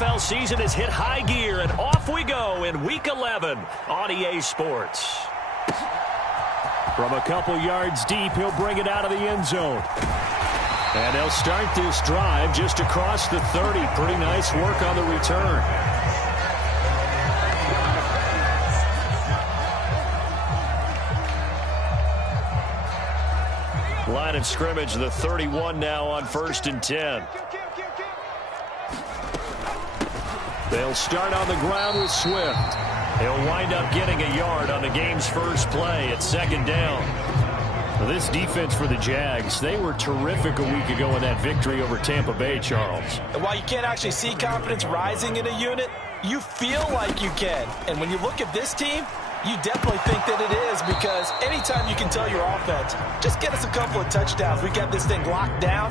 NFL season has hit high gear, and off we go in Week 11 on EA Sports. From a couple yards deep, he'll bring it out of the end zone. And they'll start this drive just across the 30. Pretty nice work on the return. Line of scrimmage, the 31 now on 1st and 10. They'll start on the ground with Swift. He'll wind up getting a yard on the game's first play at 2nd down. This defense for the Jags, they were terrific a week ago in that victory over Tampa Bay, Charles. And while you can't actually see confidence rising in a unit, you feel like you can. And when you look at this team, you definitely think that it is, because anytime you can tell your offense, just get us a couple of touchdowns, we got this thing locked down,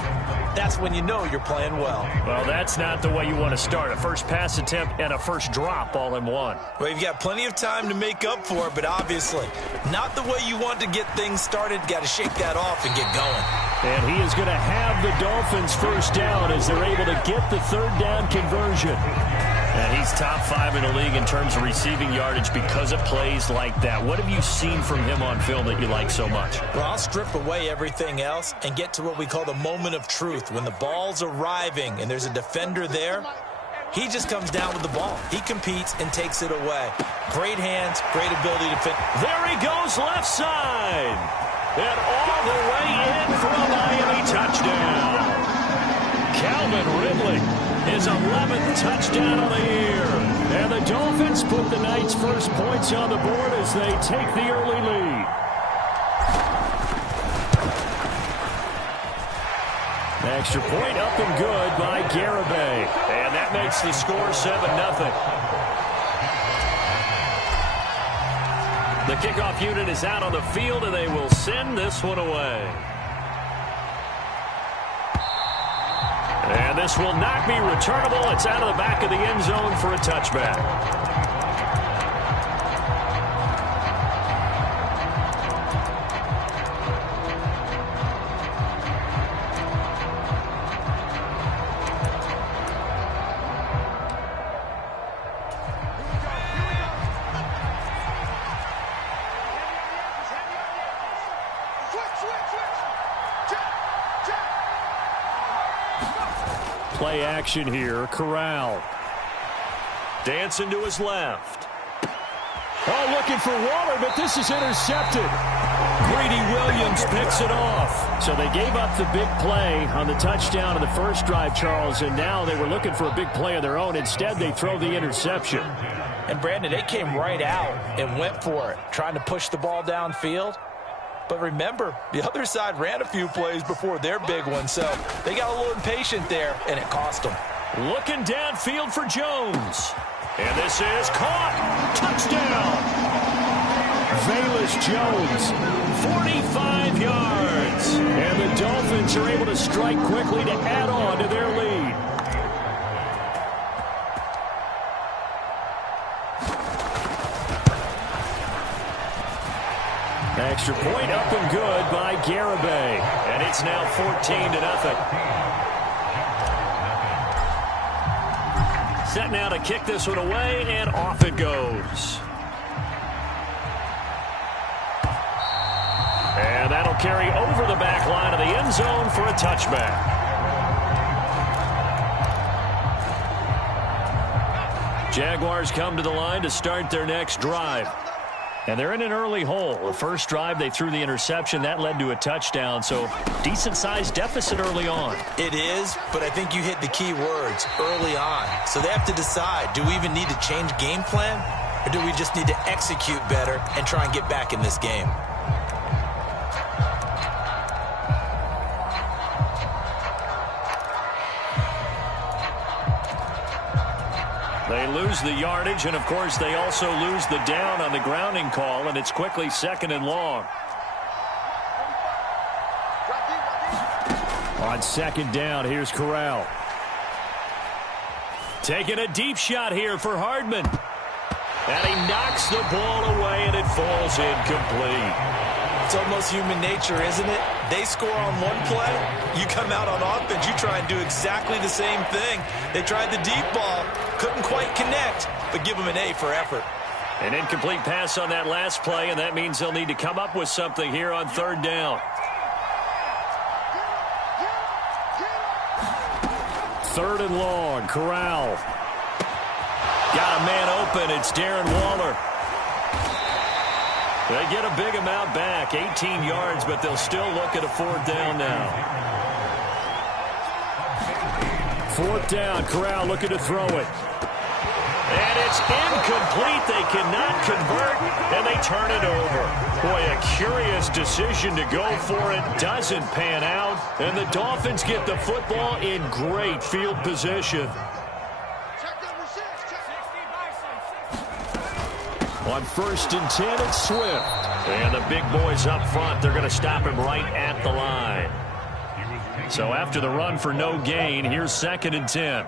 that's when you know you're playing well. Well, that's not the way you want to start. A first pass attempt and a first drop all in one. Well, you've got plenty of time to make up for it, but obviously not the way you want to get things started. Got to shake that off and get going. And he is going to have the Dolphins first down as they're able to get the 3rd down conversion. And he's top 5 in the league in terms of receiving yardage because of plays like that. What have you seen from him on film that you like so much? Well, I'll strip away everything else and get to what we call the moment of truth. When the ball's arriving and there's a defender there, he just comes down with the ball. He competes and takes it away. Great hands, great ability to fit. There he goes, left side. And all the way in for a Miami touchdown. Calvin Ridley, his 11th touchdown of the year. And the Dolphins put the night's first points on the board as they take the early lead. Extra point up and good by Garibay. And that makes the score 7-0. The kickoff unit is out on the field, and they will send this one away. And this will not be returnable. It's out of the back of the end zone for a touchback. Play action here. Corral. Dancing to his left. Oh, looking for Waller, but this is intercepted. Greedy Williams picks it off. So they gave up the big play on the touchdown in the first drive, Charles, and now they were looking for a big play of their own. Instead, they throw the interception. And, Brandon, they came right out and went for it, trying to push the ball downfield. But remember, the other side ran a few plays before their big one, so they got a little impatient there, and it cost them. Looking downfield for Jones. And this is caught. Touchdown. Velus Jones, 45 yards. And the Dolphins are able to strike quickly to add on to their lead. Extra point up and good by Garibay. And it's now 14-0. Set now to kick this one away, and off it goes. And that'll carry over the back line of the end zone for a touchback. Jaguars come to the line to start their next drive. And they're in an early hole. The first drive, they threw the interception. That led to a touchdown, so decent-sized deficit early on. It is, but I think you hit the key words, early on. So they have to decide, do we even need to change game plan, or do we just need to execute better and try and get back in this game? They lose the yardage, and, of course, they also lose the down on the grounding call, and it's quickly 2nd and long. On 2nd down, here's Corral. Taking a deep shot here for Hardman. And he knocks the ball away, and it falls incomplete. It's almost human nature, isn't it? They score on one play, you come out on offense, you try and do exactly the same thing. They tried the deep ball, couldn't quite connect, but give them an A for effort. An incomplete pass on that last play, and that means they'll need to come up with something here on third down. Third and long, Corral. Got a man open, it's Darren Waller. They get a big amount back, 18 yards, but they'll still look at a fourth down now. Fourth down, Corral looking to throw it. And it's incomplete. They cannot convert, and they turn it over. Boy, a curious decision to go for it. Doesn't pan out, and the Dolphins get the football in great field position. On 1st and 10, it's Swift. And the big boys up front, they're going to stop him right at the line. So after the run for no gain, here's 2nd and 10.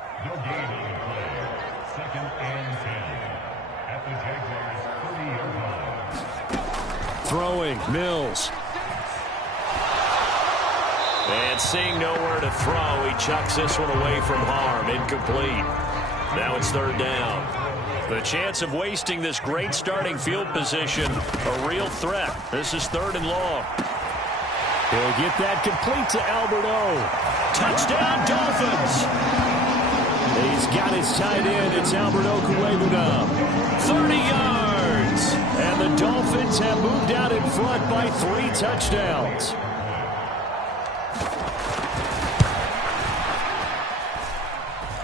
Throwing, Mills. And seeing nowhere to throw, he chucks this one away from harm. Incomplete. Now it's third down. The chance of wasting this great starting field position, a real threat. This is third and long. He'll get that complete to Alberto. Touchdown, Dolphins. He's got his tight end. It's Alberto Cuevana. 30 yards. And the Dolphins have moved out in front by 3 touchdowns.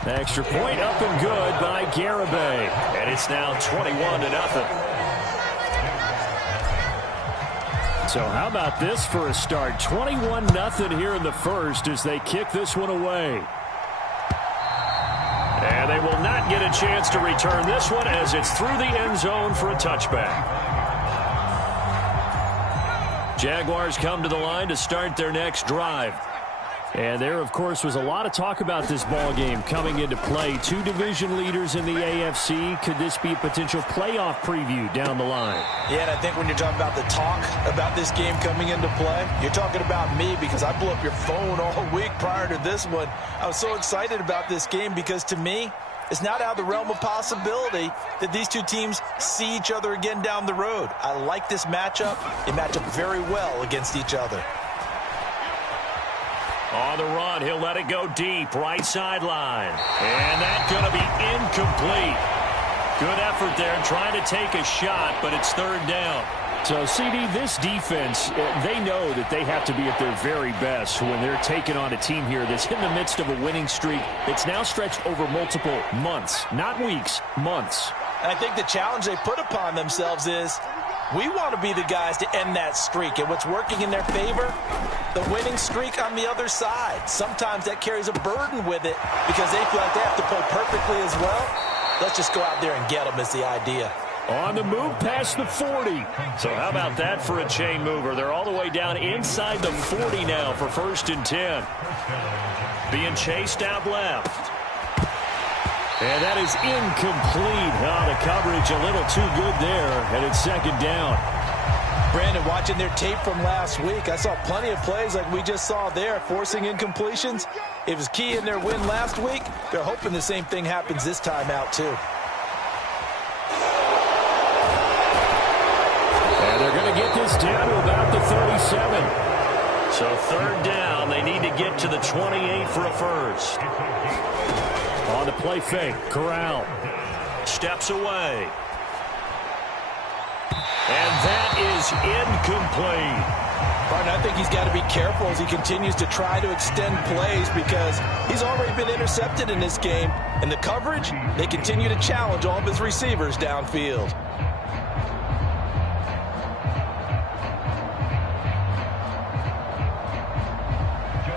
Extra point up and good by Garibay. And it's now 21-0. So how about this for a start? 21-0 here in the first as they kick this one away. And they will not get a chance to return this one as it's through the end zone for a touchback. Jaguars come to the line to start their next drive. And there, of course, was a lot of talk about this ball game coming into play. 2 division leaders in the AFC. Could this be a potential playoff preview down the line? Yeah, and I think when you're talking about the talk about this game coming into play, you're talking about me because I blew up your phone all week prior to this one. I was so excited about this game because, to me, it's not out of the realm of possibility that these two teams see each other again down the road. I like this matchup. They match up very well against each other. On the run, he'll let it go deep, right sideline. And that's going to be incomplete. Good effort there, trying to take a shot, but it's third down. So, CD, this defense, they know that they have to be at their very best when they're taking on a team here that's in the midst of a winning streak that's now stretched over multiple months, not weeks, months. And I think the challenge they put upon themselves is, we want to be the guys to end that streak. And what's working in their favor? The winning streak on the other side. Sometimes that carries a burden with it because they feel like they have to play perfectly as well. Let's just go out there and get them is the idea. On the move past the 40. So how about that for a chain mover? They're all the way down inside the 40 now for 1st and 10. Being chased out left. And that is incomplete. Oh, the coverage a little too good there, and it's second down. Brandon, watching their tape from last week, I saw plenty of plays like we just saw there, forcing incompletions. It was key in their win last week. They're hoping the same thing happens this time out, too. And they're going to get this down to about the 37. So third down, they need to get to the 28 for a first. On the play fake, Corral steps away. And that is incomplete. Martin, I think he's got to be careful as he continues to try to extend plays because he's already been intercepted in this game. And the coverage, they continue to challenge all of his receivers downfield.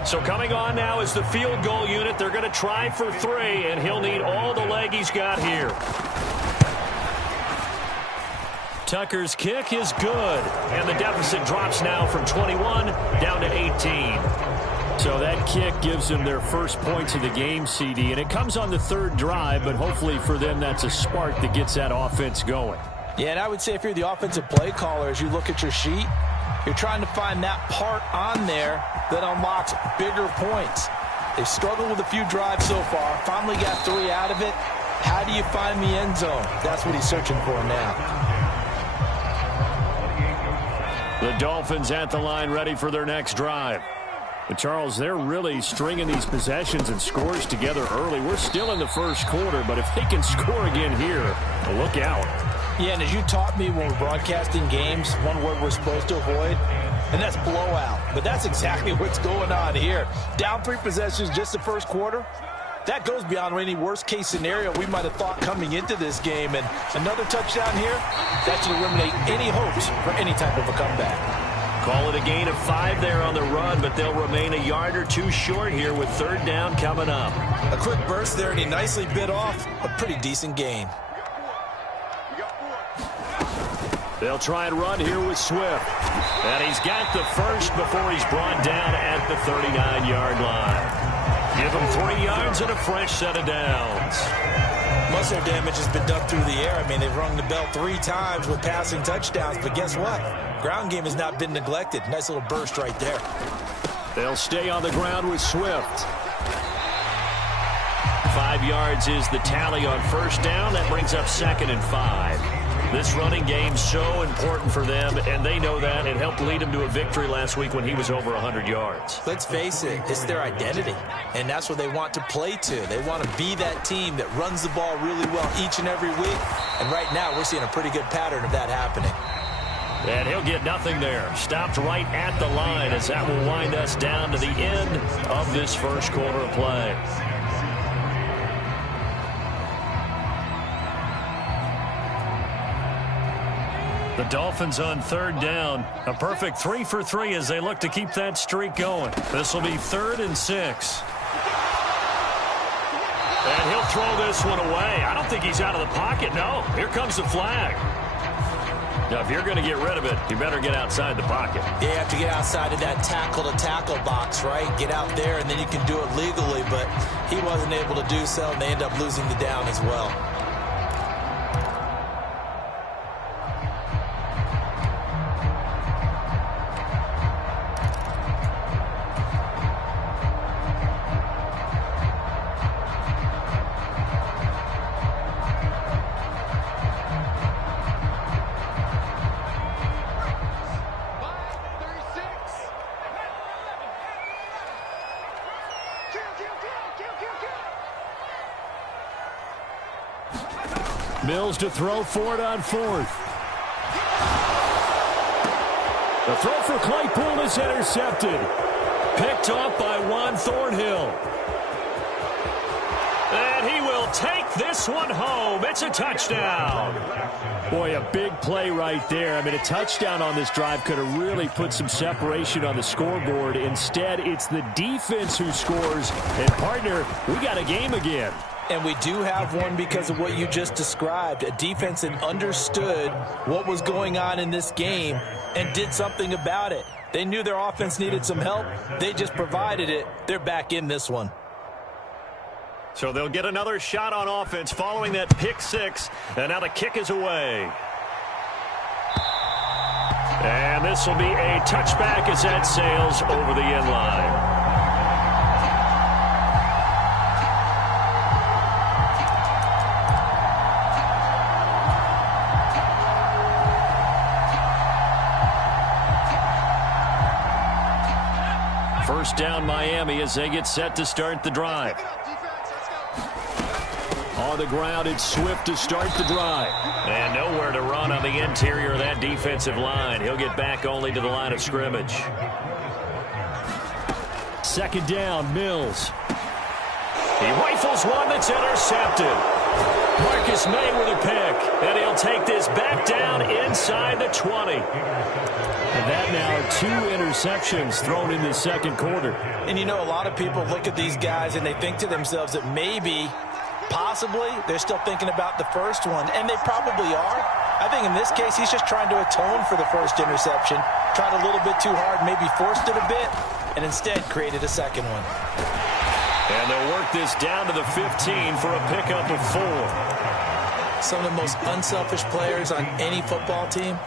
So coming on now is the field goal unit. They're going to try for 3, and he'll need all the leg he's got here. Tucker's kick is good, and the deficit drops now from 21 down to 18. So that kick gives them their first points of the game, CD, and it comes on the third drive, but hopefully for them that's a spark that gets that offense going. Yeah, and I would say if you're the offensive play caller, as you look at your sheet, You're trying to find that part on there that unlocks bigger points. They've struggled with a few drives so far. Finally got 3 out of it. How do you find the end zone? That's what he's searching for now. The Dolphins at the line ready for their next drive. But Charles, they're really stringing these possessions and scores together early. We're still in the first quarter, but if they can score again here, look out. Yeah, and as you taught me when we're broadcasting games, one word we're supposed to avoid, and that's blowout. But that's exactly what's going on here. Down 3 possessions just the first quarter. That goes beyond any worst-case scenario we might have thought coming into this game. And another touchdown here, that should eliminate any hopes for any type of a comeback. Call it a gain of 5 there on the run, but they'll remain a yard or 2 short here with 3rd down coming up. A quick burst there, and he nicely bit off a pretty decent gain. They'll try and run here with Swift. And he's got the first before he's brought down at the 39-yard line. Give him 3 yards and a fresh set of downs. Muscle damage has been done through the air. I mean, they've rung the bell 3 times with passing touchdowns, but guess what? Ground game has not been neglected. Nice little burst right there. They'll stay on the ground with Swift. 5 yards is the tally on first down. That brings up 2nd and 5. This running game's so important for them, and they know that. It helped lead them to a victory last week when he was over 100 yards. Let's face it, it's their identity, and that's what they want to play to. They want to be that team that runs the ball really well each and every week, and right now we're seeing a pretty good pattern of that happening. And he'll get nothing there. Stopped right at the line as that will wind us down to the end of this first quarter of play. The Dolphins on 3rd down. A perfect 3 for 3 as they look to keep that streak going. This will be 3rd and 6. And he'll throw this one away. I don't think he's out of the pocket. No, here comes the flag. Now, if you're going to get rid of it, you better get outside the pocket. Yeah, you have to get outside of that tackle-to-tackle box, right? Get out there, and then you can do it legally, but he wasn't able to do so, and they end up losing the down as well. Mills to throw for it on 4th. The throw for Claypool is intercepted. Picked off by Juan Thornhill. And he will take this one home. It's a touchdown. Boy, a big play right there. I mean, a touchdown on this drive could have really put some separation on the scoreboard. Instead, it's the defense who scores. And, partner, we got a game again. And we do have one because of what you just described. A defense that understood what was going on in this game and did something about it. They knew their offense needed some help. They just provided it. They're back in this one. So they'll get another shot on offense following that pick 6. And now the kick is away. And this will be a touchback as that sails over the end line. First down Miami as they get set to start the drive. On the ground, it's Swift to start the drive. And nowhere to run on the interior of that defensive line. He'll get back only to the line of scrimmage. 2nd down, Mills. He rifles one that's intercepted. Marcus May with a pick. And he'll take this back down inside the 20. And that now 2 interceptions thrown in the second quarter. And you know, a lot of people look at these guys and they think to themselves that maybe, possibly, they're still thinking about the first one. And they probably are. I think in this case, he's just trying to atone for the first interception. Tried a little bit too hard, maybe forced it a bit, and instead created a second one. And they'll work this down to the 15 for a pickup of 4. Some of the most unselfish players on any football team,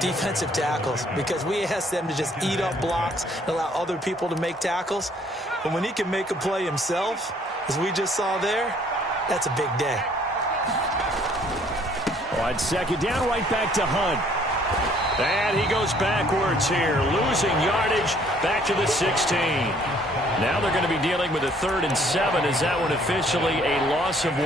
Defensive tackles, because we asked them to just eat up blocks and allow other people to make tackles. But when he can make a play himself, as we just saw there, that's a big day. On second down, right back to Hunt. And he goes backwards here, losing yardage back to the 16. Now they're going to be dealing with a 3rd and 7. Is that one officially a loss of 1?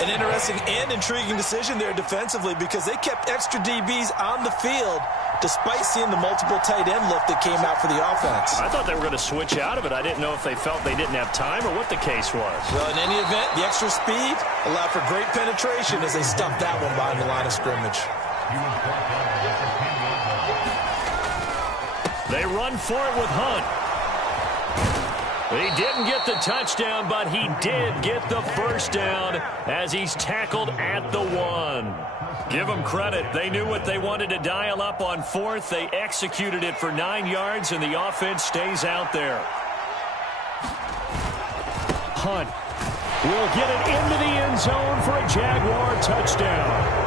An interesting and intriguing decision there defensively, because they kept extra DBs on the field despite seeing the multiple tight end look that came out for the offense. I thought they were going to switch out of it. I didn't know if they felt they didn't have time or what the case was. Well, in any event, the extra speed allowed for great penetration as they stuffed that one behind the line of scrimmage. They run for it with Hunt. He didn't get the touchdown, but he did get the first down as he's tackled at the 1. Give them credit. They knew what they wanted to dial up on 4th. They executed it for 9 yards, and the offense stays out there. Hunt will get it into the end zone for a Jaguar touchdown.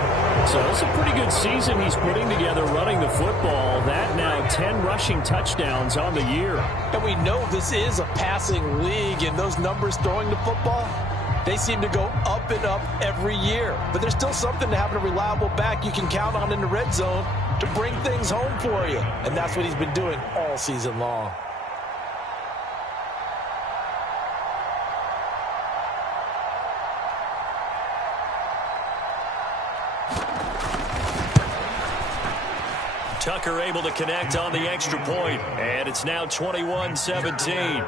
So it's a pretty good season he's putting together running the football. That now 10 rushing touchdowns on the year. And we know this is a passing league, and those numbers throwing the football, they seem to go up and up every year. But there's still something to having a reliable back you can count on in the red zone to bring things home for you. And that's what he's been doing all season long. Tucker able to connect on the extra point, and it's now 21-17.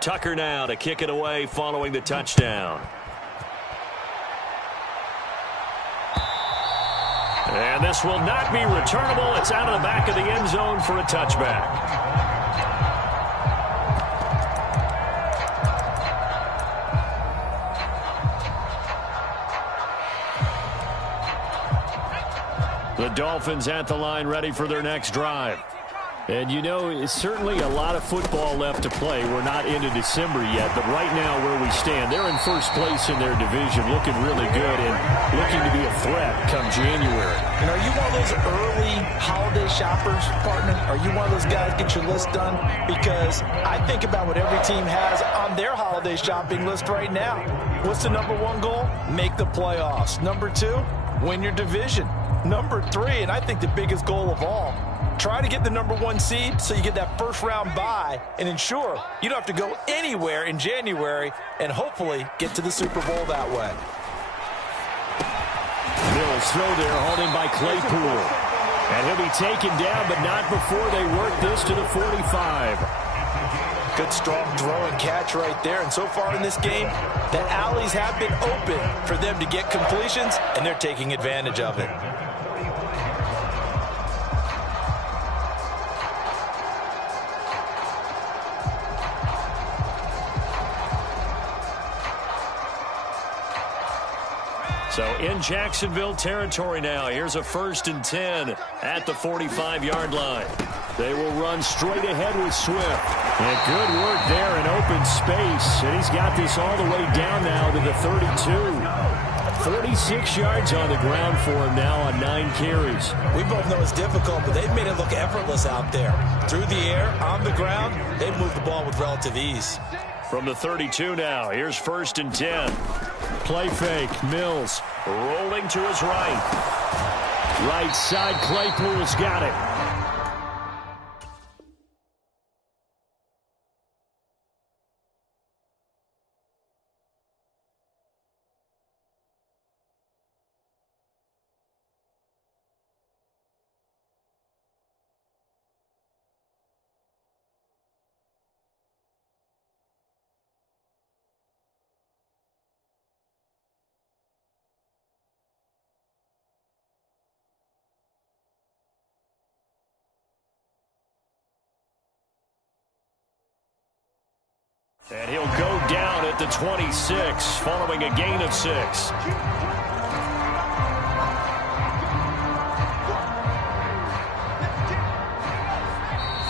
Tucker now to kick it away following the touchdown. And this will not be returnable. It's out of the back of the end zone for a touchback. The Dolphins at the line, ready for their next drive. And, you know, it's certainly a lot of football left to play. We're not into December yet, but right now where we stand, they're in first place in their division, looking really good and looking to be a threat come January. And are you one of those early holiday shoppers, partner? Are you one of those guys get your list done? Because I think about what every team has on their holiday shopping list right now. What's the number 1 goal? Make the playoffs. Number 2, win your division. Number 3, and I think the biggest goal of all, try to get the number 1 seed so you get that first-round bye and ensure you don't have to go anywhere in January and hopefully get to the Super Bowl that way. Mills throw there, hauled in by Claypool. And he'll be taken down, but not before they work this to the 45. Good, strong throw and catch right there. And so far in this game, the alleys have been open for them to get completions, and they're taking advantage of it. So in Jacksonville territory now. Here's a 1st and 10 at the 45-yard line. They will run straight ahead with Swift. And good work there in open space. And he's got this all the way down now to the 32. 46 yards on the ground for him now on 9 carries. We both know it's difficult, but they've made it look effortless out there. Through the air, on the ground, they've moved the ball with relative ease. From the 32 now, here's 1st and 10. Play fake, Mills rolling to his right. Right side, Claypool's got it. And he'll go down at the 26 following a gain of 6.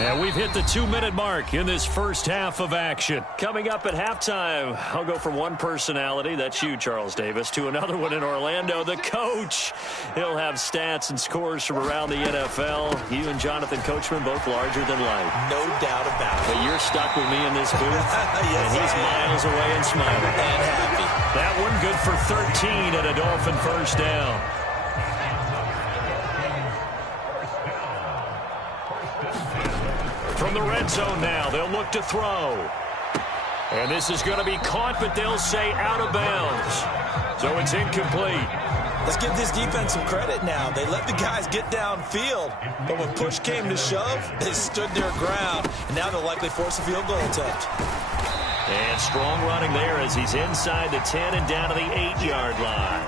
And we've hit the 2-minute mark in this first half of action. Coming up at halftime, I'll go from one personality, that's you, Charles Davis, to another one in Orlando, the coach. He'll have stats and scores from around the NFL. You and Jonathan Coachman, both larger than life. No doubt about it. But you're stuck with me in this booth, yes, and he's miles away and smiling. And happy. That one good for 13 and a Dolphin first down. From the red zone now, they'll look to throw. And this is going to be caught, but they'll say out of bounds. So it's incomplete. Let's give this defense some credit now. They let the guys get downfield, but when push came to shove, they stood their ground, and now they'll likely force a field goal attempt. And strong running there as he's inside the 10 and down to the 8-yard line.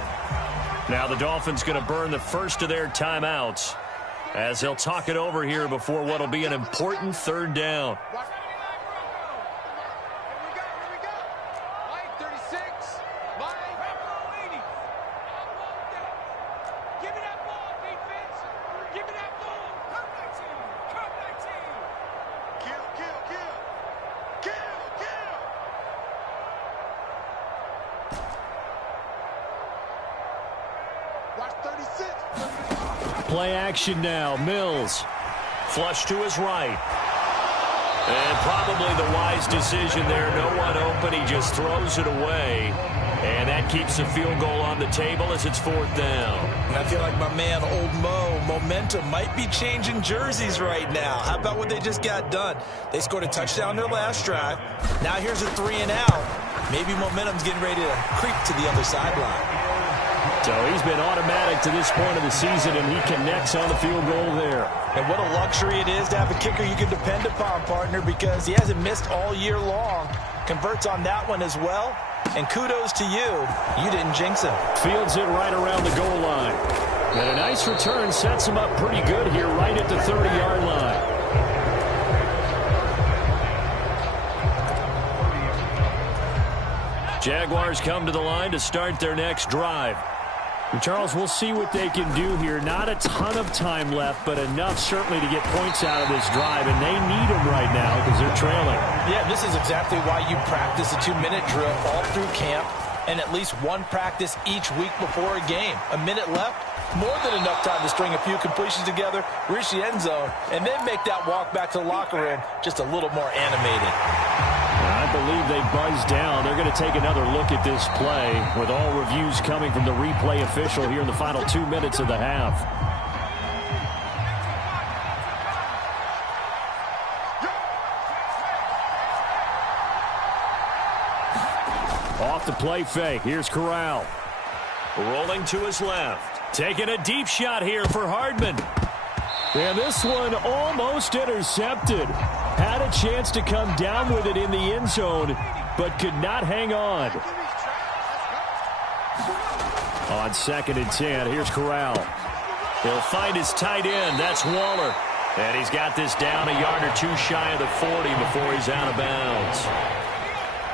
Now the Dolphins going to burn the first of their timeouts, as he'll talk it over here before what will be an important third down. Play action now. Mills. Flush to his right. And probably the wise decision there. No one open. He just throws it away. And that keeps the field goal on the table as it's fourth down. And I feel like my man, Old Mo, momentum might be changing jerseys right now. How about what they just got done? They scored a touchdown their last drive. Now here's a 3 and out. Maybe momentum's getting ready to creep to the other sideline. So he's been automatic to this point of the season, and he connects on the field goal there. And what a luxury it is to have a kicker you can depend upon, partner, because he hasn't missed all year long. Converts on that one as well. And kudos to you. You didn't jinx him. Fields it right around the goal line. And a nice return sets him up pretty good here right at the 30-yard line. Jaguars come to the line to start their next drive. And Charles, we'll see what they can do here. Not a ton of time left, but enough certainly to get points out of this drive, and they need them right now because they're trailing. Yeah, this is exactly why you practice a 2-minute drill all through camp and at least one practice each week before a game. A minute left, more than enough time to string a few completions together, reach the end zone, and then make that walk back to the locker room just a little more animated. I believe they buzzed down. They're going to take another look at this play with all reviews coming from the replay official here in the final 2 minutes of the half. Off the play fake. Here's Corral. Rolling to his left. Taking a deep shot here for Hardman. And this one almost intercepted. Had a chance to come down with it in the end zone, but could not hang on. On 2nd and 10, here's Corral. He'll find his tight end. That's Waller. And he's got this down a yard or two shy of the 40 before he's out of bounds.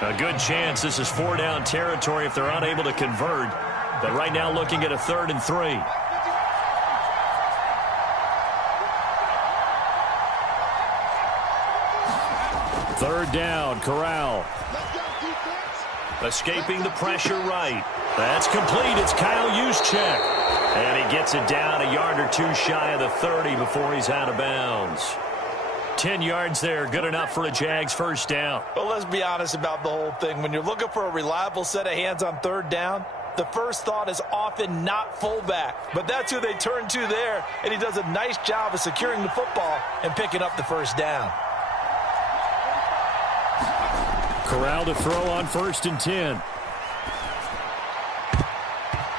A good chance this is 4-down territory if they're unable to convert. But right now looking at a 3rd and 3. Third down, Corral. Escaping the pressure right. That's complete. It's Kyle Juszczyk. And he gets it down a yard or two shy of the 30 before he's out of bounds. 10 yards there, good enough for a Jags first down. Well, let's be honest about the whole thing. When you're looking for a reliable set of hands on 3rd down, the first thought is often not fullback. But that's who they turn to there, and he does a nice job of securing the football and picking up the first down. Corral to throw on 1st and 10.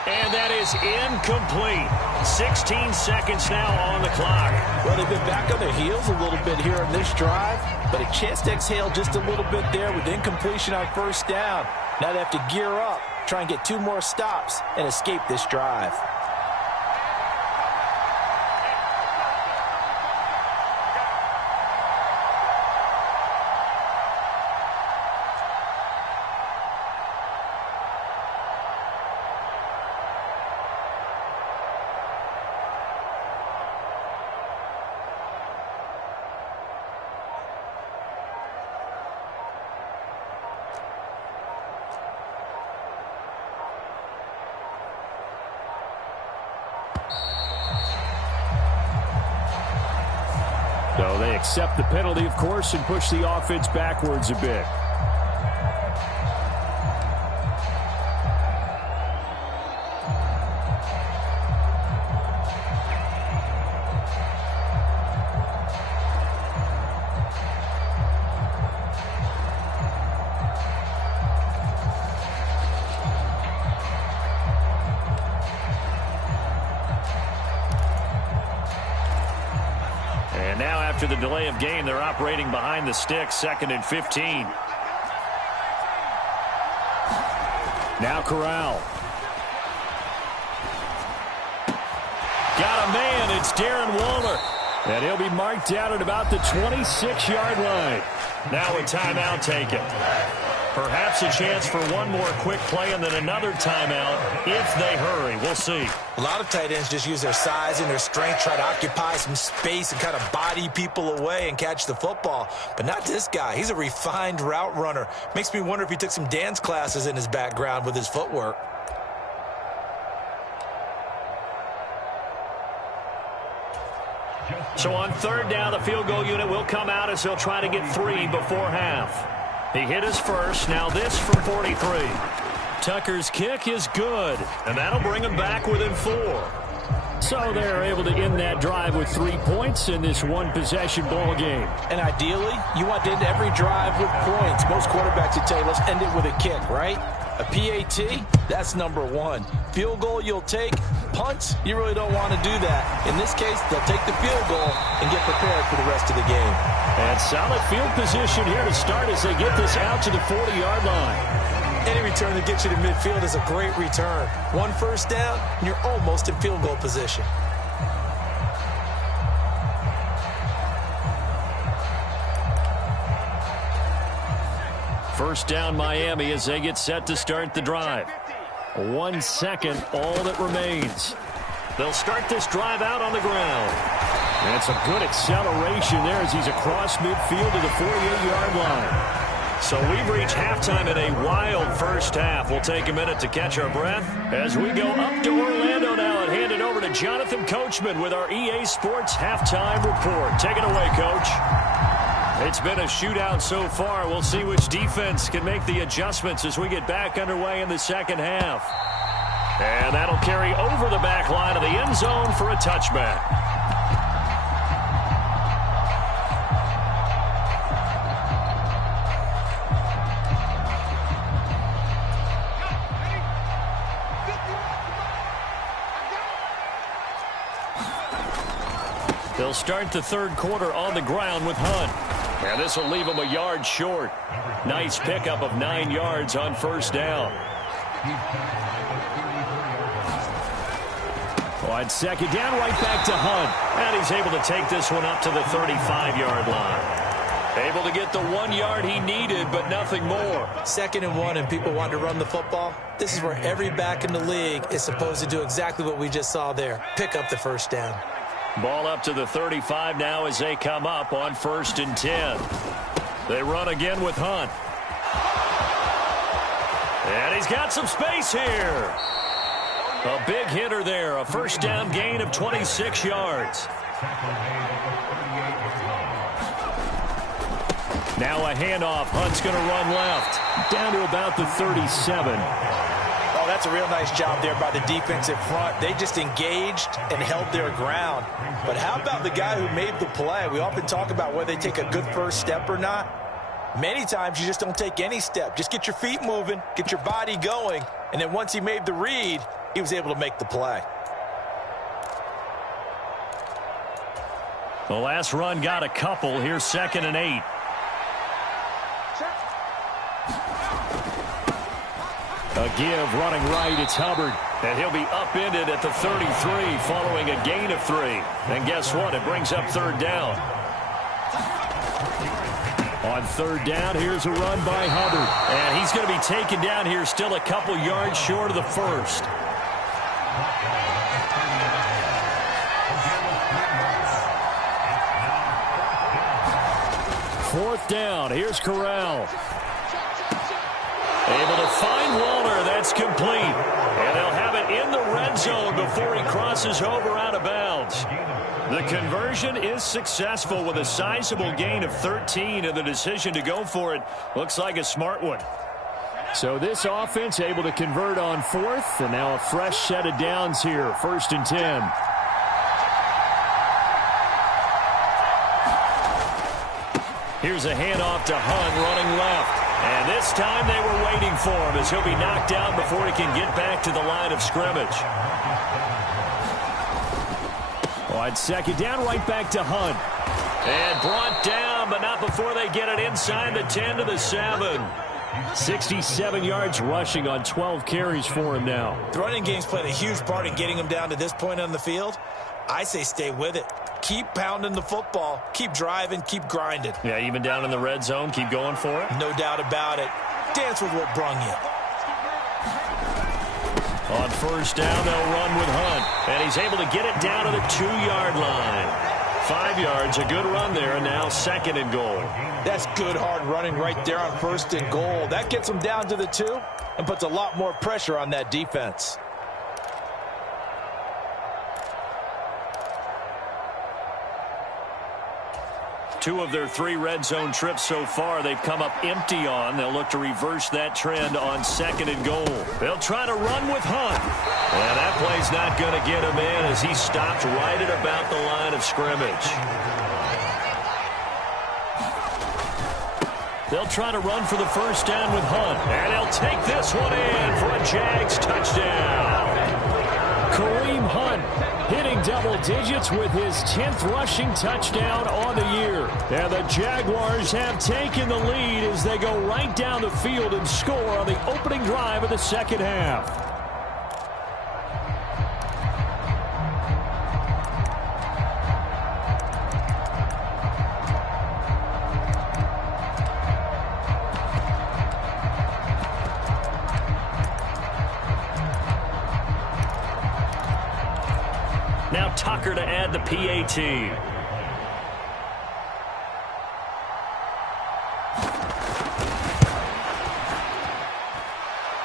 And that is incomplete. 16 seconds now on the clock. Well, they've been back on their heels a little bit here on this drive, but a chance to exhale just a little bit there with incompletion on 1st down. Now they have to gear up, try and get 2 more stops, and escape this drive. So they accept the penalty, of course, and push the offense backwards a bit. And now after the delay of game, they're operating behind the sticks, 2nd and 15. Now Corral. Got a man. It's Darren Waller. And he'll be marked out at about the 26-yard line. Now a timeout taken. Perhaps a chance for one more quick play and then another timeout if they hurry. We'll see. A lot of tight ends just use their size and their strength, try to occupy some space and kind of body people away and catch the football. But not this guy. He's a refined route runner. Makes me wonder if he took some dance classes in his background with his footwork. So on 3rd down, the field goal unit will come out as they'll try to get 3 before half. He hit his first. Now this from 43. Tucker's kick is good, and that'll bring him back within 4. So they're able to end that drive with 3 points in this one-possession ball game. And ideally, you want to end every drive with points. Most quarterbacks would tell you, let's end it with a kick, right? A PAT, that's number 1. Field goal you'll take. Punts, you really don't want to do that. In this case, they'll take the field goal and get prepared for the rest of the game. And solid field position here to start as they get this out to the 40-yard line. Any return that gets you to midfield is a great return. 1 first down, and you're almost in field goal position. First down Miami as they get set to start the drive. 1 second, all that remains. They'll start this drive out on the ground. And it's a good acceleration there as he's across midfield to the 48-yard line. So we've reached halftime in a wild first half. We'll take a minute to catch our breath as we go up to Orlando now and hand it over to Jonathan Coachman with our EA Sports Halftime Report. Take it away, Coach. It's been a shootout so far. We'll see which defense can make the adjustments as we get back underway in the second half. And that'll carry over the back line of the end zone for a touchback. They'll start the third quarter on the ground with Hunt. And this will leave him a yard short. Nice pickup of 9 yards on first down. On second down, right back to Hunt. And he's able to take this one up to the 35-yard line. Able to get the 1 yard he needed, but nothing more. 2nd and 1, and people want to run the football. This is where every back in the league is supposed to do exactly what we just saw there. Pick up the first down. Ball up to the 35 now as they come up on 1st and 10. They run again with Hunt. And he's got some space here. A big hitter there. A first down gain of 26 yards. Now a handoff. Hunt's going to run left. Down to about the 37. Oh, that's a real nice job there by the defensive front. They just engaged and held their ground. But how about the guy who made the play? We often talk about whether they take a good first step or not. Many times you just don't take any step. Just get your feet moving, get your body going, and then once he made the read, he was able to make the play. The last run got a couple. Here's 2nd and 8. A give running right, it's Hubbard. And he'll be upended at the 33 following a gain of 3. And guess what? It brings up 3rd down. On 3rd down, here's a run by Hubbard. And he's going to be taken down here still a couple yards short of the first. Fourth down, here's Corral. Able to find Waller. That's complete. And they'll have it in the red zone before he crosses over out of bounds. The conversion is successful with a sizable gain of 13, and the decision to go for it looks like a smart one. So this offense able to convert on fourth, and now a fresh set of downs here, 1st and 10. Here's a handoff to Hunt running left. And this time they were waiting for him as he'll be knocked down before he can get back to the line of scrimmage. On 2nd down, right back to Hunt. And brought down, but not before they get it inside the 10 to the 7. 67 yards rushing on 12 carries for him now. The running game's played a huge part in getting him down to this point on the field. I say stay with it. Keep pounding the football. Keep driving. Keep grinding. Yeah, even down in the red zone, keep going for it. No doubt about it. Dance with what brung you. On 1st down, they'll run with Hunt. And he's able to get it down to the 2-yard line. 5 yards, a good run there, and now 2nd and goal. That's good hard running right there on 1st and goal. That gets him down to the 2 and puts a lot more pressure on that defense. Two of their 3 red zone trips so far they've come up empty on. They'll look to reverse that trend on 2nd and goal. They'll try to run with Hunt. And that play's not going to get him in as he stopped right at about the line of scrimmage. They'll try to run for the 1st down with Hunt. And they'll take this one in for a Jags touchdown. Kareem Hunt hitting double digits with his 10th rushing touchdown on the year. And the Jaguars have taken the lead as they go right down the field and score on the opening drive of the 2nd half. Now Tucker to add the PAT.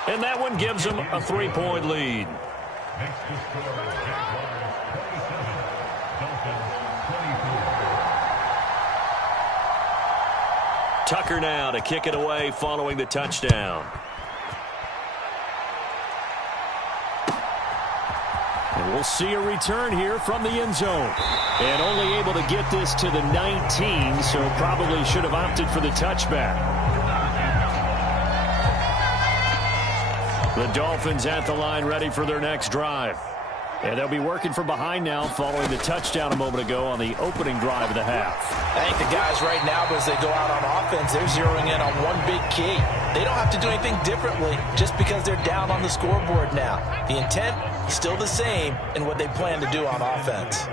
And that one gives them a 3-point lead. Tucker now to kick it away following the touchdown. And we'll see a return here from the end zone. And only able to get this to the 19, so probably should have opted for the touchback. The Dolphins at the line ready for their next drive. And they'll be working from behind now following the touchdown a moment ago on the opening drive of the half. I think the guys right now, as they go out on offense, they're zeroing in on one big key. They don't have to do anything differently just because they're down on the scoreboard now. The intent is still the same in what they plan to do on offense.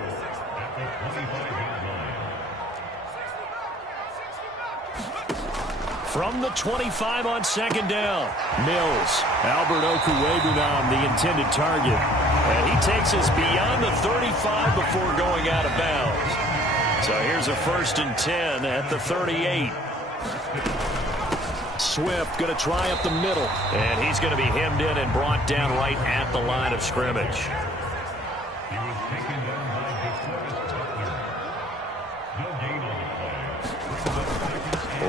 From the 25 on 2nd down, Mills. Albert Okwuegbunam, the intended target. And he takes us beyond the 35 before going out of bounds. So here's a 1st and 10 at the 38. Swift going to try up the middle. And he's going to be hemmed in and brought down right at the line of scrimmage.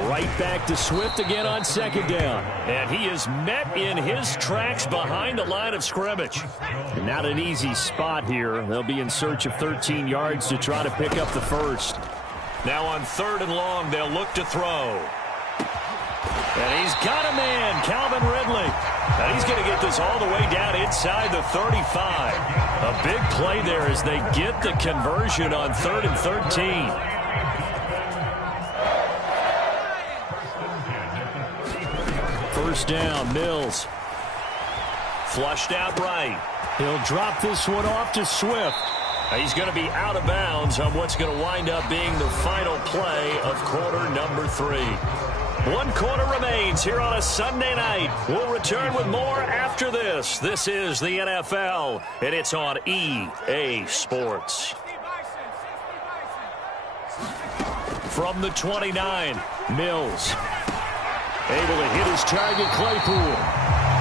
Right back to Swift again on 2nd down. And he is met in his tracks behind the line of scrimmage. Not an easy spot here. They'll be in search of 13 yards to try to pick up the 1st. Now on 3rd and long, they'll look to throw. And he's got a man, Calvin Ridley. And he's going to get this all the way down inside the 35. A big play there as they get the conversion on 3rd and 13. First down, Mills. Flushed out right. He'll drop this one off to Swift. He's going to be out of bounds on what's going to wind up being the final play of quarter number 3. 1 quarter remains here on a Sunday night. We'll return with more after this. This is the NFL, and it's on EA Sports. From the 29, Mills. Able to hit his target, Claypool.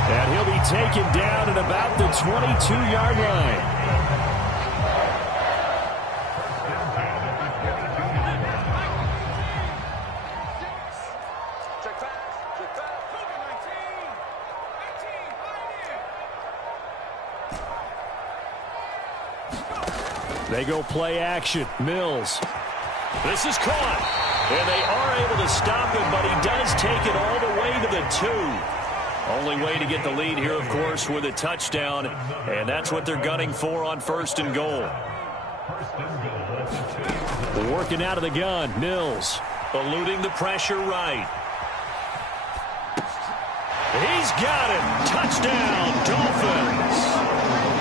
And he'll be taken down at about the 22-yard line. They go play action. Mills. This is caught. And they are able to stop him, but he does take it all the way to the 2. Only way to get the lead here, of course, with a touchdown. And that's what they're gunning for on 1st and goal. Working out of the gun. Mills. Eluding the pressure right. He's got it. Touchdown, Dolphins.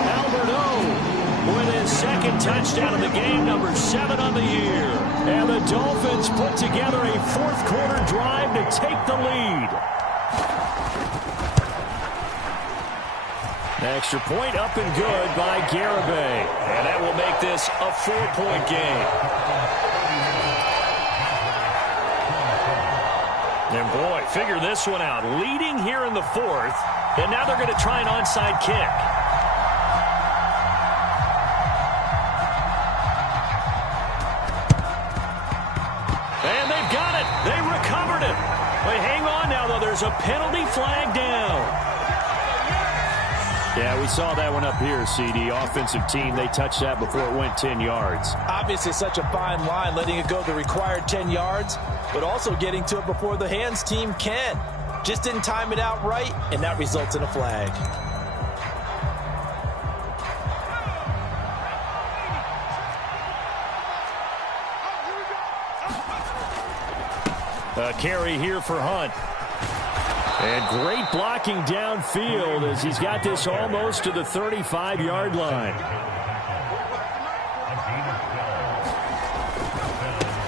Albert O with his second touchdown of the game, number 7 on the year. And the Dolphins put together a fourth-quarter drive to take the lead. Extra point up and good by Garibay. And that will make this a 4-point game. And boy, figure this one out. Leading here in the 4th, and now they're going to try an onside kick. And they've got it. They recovered it. But hang on now, though. There's a penalty flag down. Yeah, we saw that one up here, CD. Offensive team, they touched that before it went 10 yards. Obviously, such a fine line, letting it go the required 10 yards, but also getting to it before the hands team can. Just didn't time it out right, and that results in a flag. A carry here for Hunt. And great blocking downfield as he's got this almost to the 35-yard line.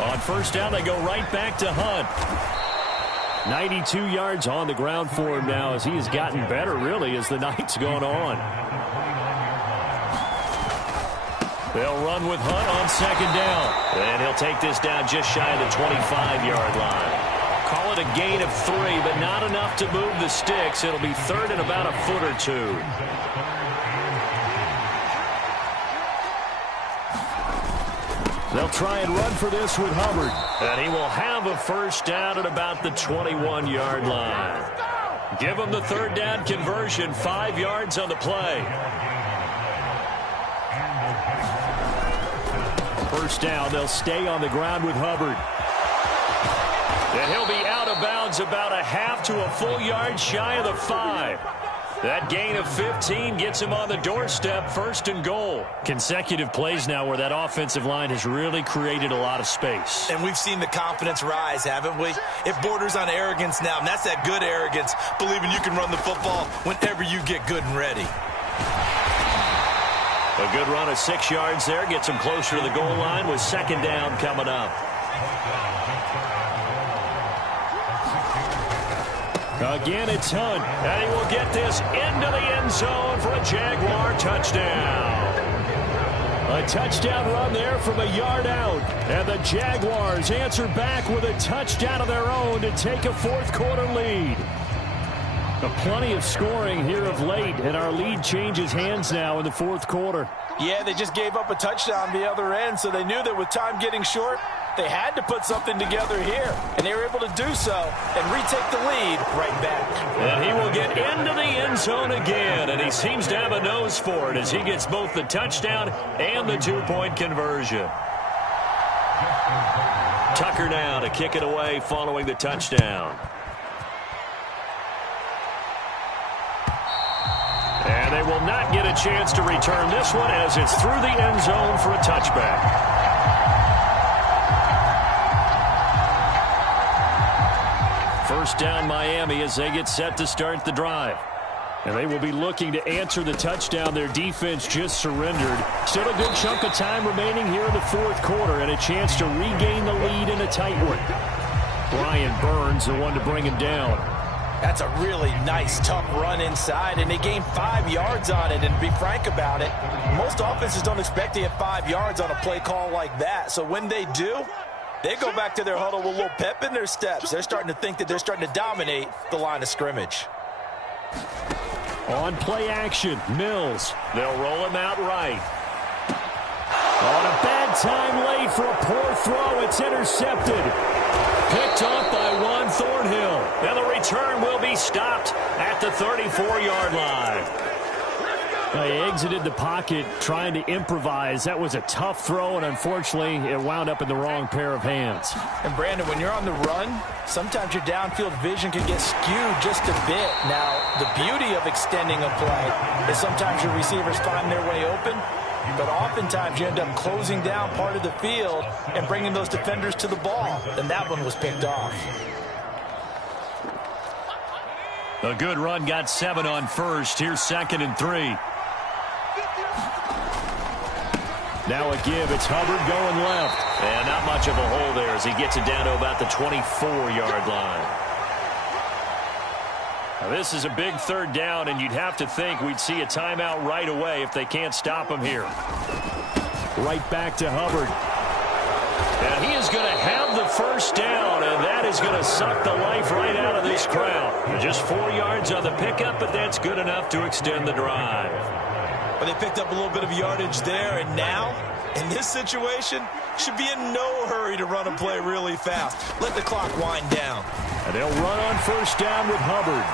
On 1st down, they go right back to Hunt. 92 yards on the ground for him now as he has gotten better, really, as the night's gone on. They'll run with Hunt on 2nd down. And he'll take this down just shy of the 25-yard line. Call it a gain of 3, but not enough to move the sticks. It'll be 3rd and about a foot or 2. They'll try and run for this with Hubbard. And he will have a 1st down at about the 21-yard line. Give him the 3rd down conversion, 5 yards on the play. 1st down, they'll stay on the ground with Hubbard. And he'll be out of bounds about a half to a full yard shy of the 5. That gain of 15 gets him on the doorstep, 1st and goal. Consecutive plays now where that offensive line has really created a lot of space. And we've seen the confidence rise, haven't we? It borders on arrogance now, and that's that good arrogance, believing you can run the football whenever you get good and ready. A good run of 6 yards there gets him closer to the goal line with 2nd down coming up. Again, it's Hunt, and he will get this into the end zone for a Jaguar touchdown. A touchdown run there from a yard out, and the Jaguars answer back with a touchdown of their own to take a 4th-quarter lead. Plenty of scoring here of late, and our lead changes hands now in the 4th quarter. Yeah, they just gave up a touchdown the other end, so they knew that with time getting short, they had to put something together here, and they were able to do so and retake the lead right back. And he will get into the end zone again, and he seems to have a nose for it as he gets both the touchdown and the 2-point conversion. Tucker now to kick it away following the touchdown. And they will not get a chance to return this one as it's through the end zone for a touchback. First down Miami as they get set to start the drive. And they will be looking to answer the touchdown their defense just surrendered. Still a good chunk of time remaining here in the 4th quarter and a chance to regain the lead in a tight one. Brian Burns the one to bring him down. That's a really nice, tough run inside, and they gained 5 yards on it. And to be frank about it, most offenses don't expect to get 5 yards on a play call like that. So when they do, they go back to their huddle with a little pep in their steps. They're starting to think that they're starting to dominate the line of scrimmage. On play action, Mills. They'll roll him out right. On a bad time late for a poor throw. It's intercepted. Picked off by Juan Thornhill. And the return will be stopped at the 34-yard line. He exited the pocket trying to improvise. That was a tough throw, and unfortunately, it wound up in the wrong pair of hands. And, Brandon, when you're on the run, sometimes your downfield vision can get skewed just a bit. Now, the beauty of extending a play is sometimes your receivers find their way open, but oftentimes you end up closing down part of the field and bringing those defenders to the ball. And that one was picked off. A good run got 7 on first. Here's 2nd and 3. Now a give. It's Hubbard going left. And not much of a hole there as he gets it down to about the 24-yard line. Now this is a big 3rd down, and you'd have to think we'd see a timeout right away if they can't stop him here. Right back to Hubbard. And he is going to have the 1st down, and that is going to suck the life right out of this crowd. Just 4 yards on the pickup, but that's good enough to extend the drive. But they picked up a little bit of yardage there, and now, in this situation, should be in no hurry to run a play really fast. Let the clock wind down. And they'll run on 1st down with Hubbard.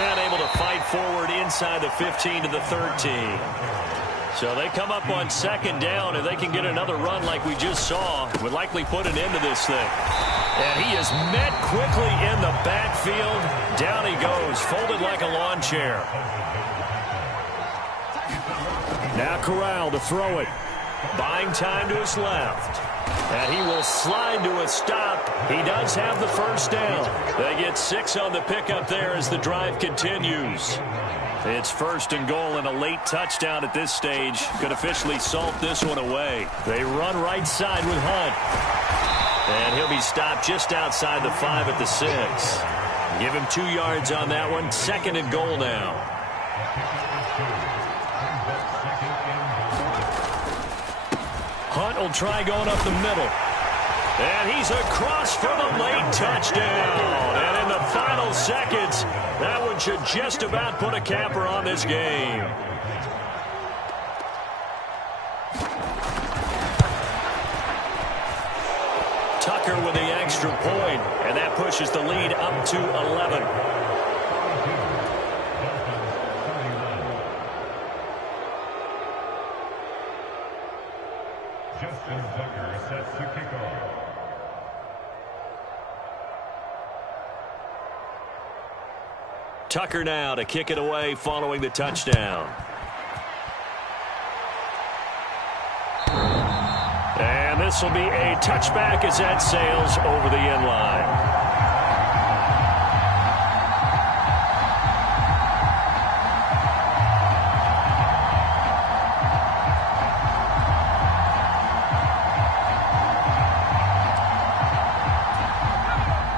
And able to fight forward inside the 15 to the 13. So they come up on 2nd down, and they can get another run like we just saw. Would likely put an end to this thing. And he is met quickly in the backfield. Down he goes, folded like a lawn chair. Now Corral to throw it. Buying time to his left. And he will slide to a stop. He does have the 1st down. They get 6 on the pickup there as the drive continues. It's 1st and goal and a late touchdown at this stage. Could officially salt this one away. They run right side with Hunt. And he'll be stopped just outside the 5 at the 6. Give him 2 yards on that one. 2nd and goal now. Hunt will try going up the middle. And he's across for the late touchdown. And in the final seconds, that one should just about put a capper on this game. Tucker with the extra point, and that pushes the lead up to 11. Tucker now to kick it away following the touchdown. And this will be a touchback as that sails over the end line.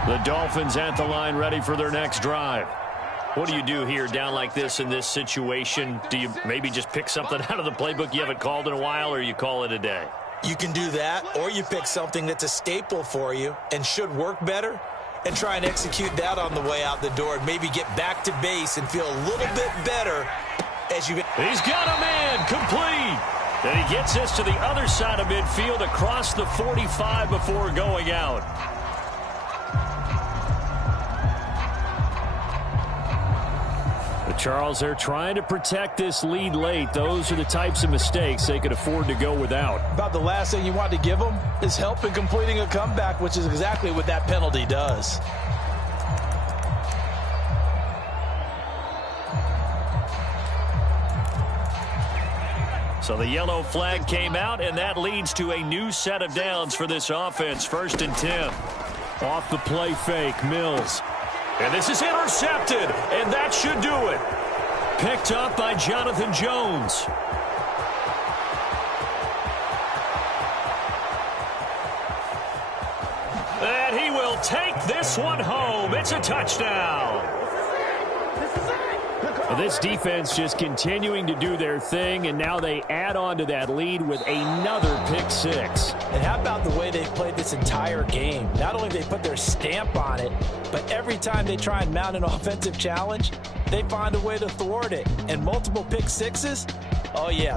The Dolphins at the line ready for their next drive. What do you do here down like this in this situation? Do you maybe just pick something out of the playbook you haven't called in a while, or you call it a day? You can do that, or you pick something that's a staple for you and should work better and try and execute that on the way out the door and maybe get back to base and feel a little bit better as you... He's got a man complete. And he gets this to the other side of midfield across the 45 before going out. Charles, they're trying to protect this lead late. Those are the types of mistakes they could afford to go without. About the last thing you want to give them is help in completing a comeback, which is exactly what that penalty does. So the yellow flag came out, and that leads to a new set of downs for this offense. 1st and 10. Off the play fake, Mills. And this is intercepted, and that should do it. Picked up by Jonathan Jones. And he will take this one home. It's a touchdown. And this defense just continuing to do their thing, and now they add on to that lead with another pick six. And how about the way they've played this entire game? Not only have they put their stamp on it, but every time they try and mount an offensive challenge, they find a way to thwart it. And multiple pick sixes, oh yeah.